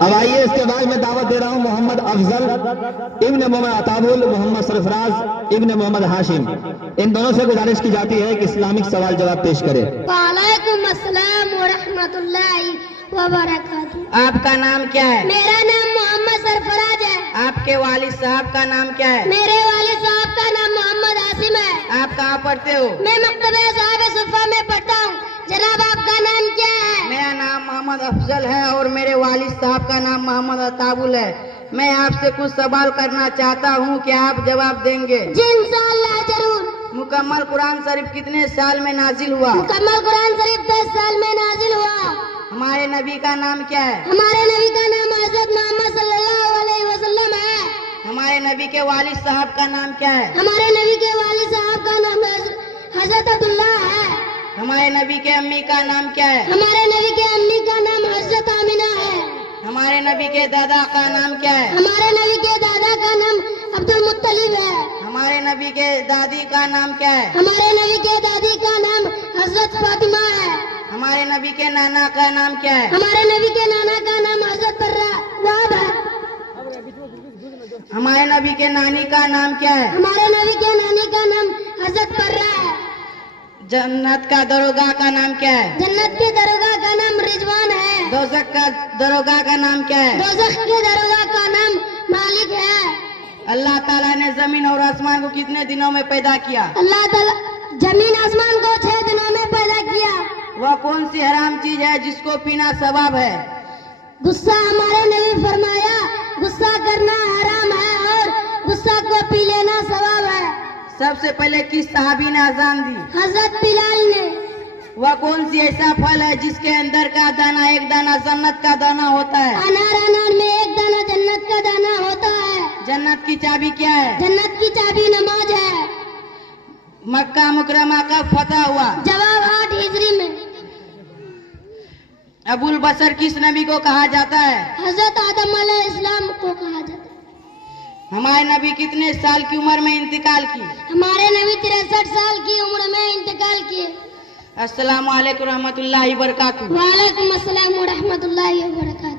اب آئیے اس کے بعد میں دعوت دے رہا ہوں محمد افضل ابن محمد عطابل محمد سرفراز ابن محمد ہاشم، ان دونوں سے گزارش کی جاتی ہے کہ اسلامک سوال جواب پیش کرے۔ وعلیکم السلام ورحمۃ اللہ وبرکاتہ۔ آپ کا نام کیا ہے؟ میرا نام محمد سرفراز ہے۔ آپ کے والد صاحب کا نام کیا ہے؟ میرے والد صاحب کا نام محمد عاصم ہے۔ آپ کہاں پڑھتے ہو؟ میں مکتبہ صاحب صفا میں پڑھتا ہوں۔ جناب آپ کا نام کیا ہے؟ میرا نام محمد افضل ہے اور میرے والد صاحب کا نام محمد عطابل ہے۔ میں آپ سے کچھ سوال کرنا چاہتا ہوں کہ آپ جواب دیں گے؟ جی انشاءاللہ ضرور۔ مکمل قرآن شریف کتنے سال میں نازل ہوا؟ مکمل قرآن شریف 10 سال میں نازل ہوا۔ ہمارے نبی کا نام کیا ہے؟ ہمارے نبی کا نام حضرت محمد صلی اللہ علیہ وسلم ہے۔ ہمارے نبی کے والد صاحب کا نام کیا ہے؟ ہمارے نبی کے والد صاحب کا نام حضرت عبداللہ ہے۔ ہمارے نبی کے امی کا نام کیا ہے؟ ہمارے نبی کے امی کا نام حضرت آمینہ ہے۔ ہمارے نبی کے دادا کا نام کیا ہے؟ ہمارے نبی کے دادا کا نام عبد المطلب ہے۔ ہمارے نبی کے دادی کا نام کیا ہے؟ ہمارے نبی کے دادی کا نام حضرت فاطمہ ہے۔ ہمارے نبی کے نانا کا نام کیا ہے؟ ہمارے نبی کے نانا کا نام حضرت وہب ہے۔ ہمارے نبی کے نانی کا نام کیا ہے؟ ہمارے نبی کے نانی کا نام حضرت برہ ہے۔ جنت کا دروگاہ کا نام کیا ہے؟ جنت کے دروگاہ کا نام رضوان ہے۔ دوزخ کا دروگاہ کا نام کیا ہے؟ دوزخ کے دروگاہ کا نام مالک ہے۔ اللہ تعالیٰ نے زمین اور آسمان کو کتنے دنوں میں پیدا کیا؟ اللہ تعالیٰ زمین آسمان کو 6 دنوں میں پیدا کیا۔ وہ کون سی حرام چیز ہے جس کو پینا ثواب ہے؟ غصہ، ہمارے نبی فرمایا غصہ کرنا حرام ہے اور غصہ کو پی لینا ثواب ہے۔ سب سے پہلے کس صحابی نے اذان دی؟ حضرت بلال نے۔ وہ کون سی ایسا پھل ہے جس کے اندر کا دانہ ایک دانہ جنت کا دانہ ہوتا ہے؟ انار میں ایک دانہ جنت کا دانہ ہوتا ہے۔ جنت کی چابی کیا ہے؟ جنت کی چابی نماز ہے۔ مکہ مکرمہ کب فتح ہوا؟ جواب 8 ہجری میں۔ ابو البشر کس نبی کو کہا جاتا ہے؟ حضرت آدم علیہ السلام کو کہا جاتا ہے۔ ہمارے نبی کتنے سال کی عمر میں انتقال کی؟ ہمارے نبی 63 سال کی عمر میں انتقال کیے۔ السلام علیکم ورحمۃ اللہ وبرکاتہ۔ وعلیکم السلام ورحمۃ اللہ وبرکاتہ۔